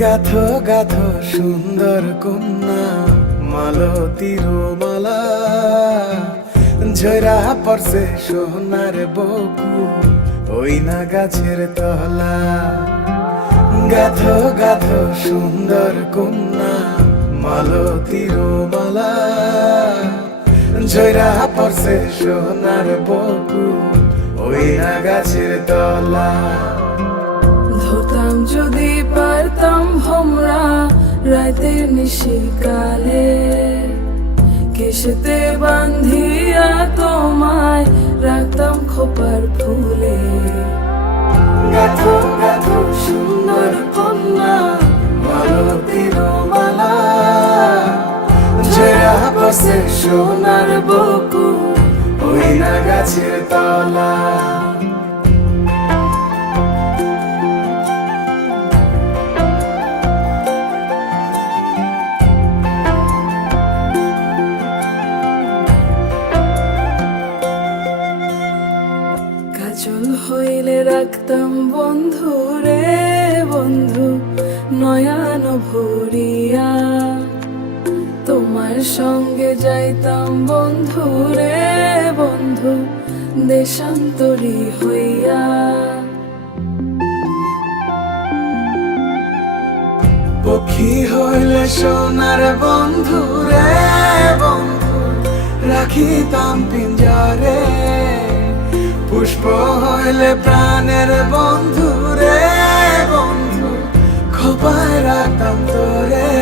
গাথো গাথো সুন্দর কন্যা মালতীর মালা, ঝরা পড়ছে সোনার বকু ওই না গাছের তলা। গাথো গাথো সুন্দর কন্যা মালতীর মালা, ঝরা পড়ছে সোনার বকু ওই না গাছের তলা। ধরতাম যদি পারতাম ভোমরা রাতের নিশিকালে, কেশেতে বান্ধিয়া তোমায় রাখতাম খোপার ফুলে। গাথো গাথো সুন্দর কন্যা মালতীর মালা, ঝরা পড়ছে সোনার বকু ওই না গাছের তলা। কাজল হইলে রাখতাম বন্ধু রে বন্ধু নয়ন ভরিয়া, তোমার সঙ্গে যাইতাম বন্ধু রে বন্ধু দেশান্তরী হইয়া। পক্ষী হইলে সোনার বন্ধু রে বন্ধু রাখিতাম পিঞ্জরে, পুষ্প হইলে প্রাণের বন্ধু রে বন্ধু খোপায় রাখতাম তোরে।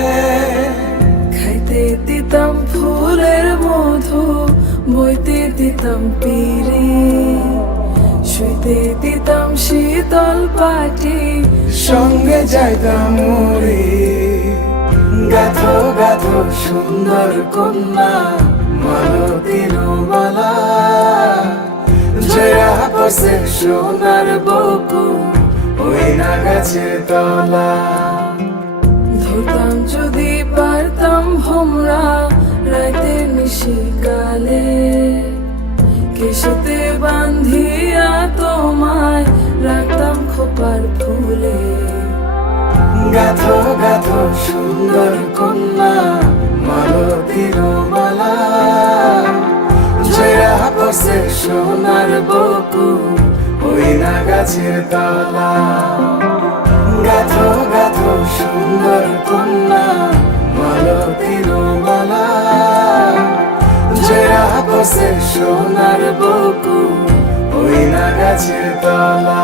খাইতে দিতাম ফুলের মধু, বইতে দিতাম পিরি, শুইতে দিতাম শীতল পাটি, সঙ্গে যাইতাম মরি। গাথো গাথো সুন্দর কন্যা মালতীর মালা, ঝরা পড়ছে সোনার বকু ওই না গাছের তলা। ধরতাম যদি পারতাম ভোমরা রাতের নিশিকালে, কেশেতে বান্ধিয়া তোমায় রাখতাম খোপার ফুলে। গাথো গাথো সুন্দর কন্যা মালতীর মালা, ঝরা পড়ছে সোনার বকু ওই না গাছের তলা। গাথো গাথো সুন্দর কন্যা মালতীর মালা, ঝরা পড়ছে সোনার বকু ওই না গাছের তলা।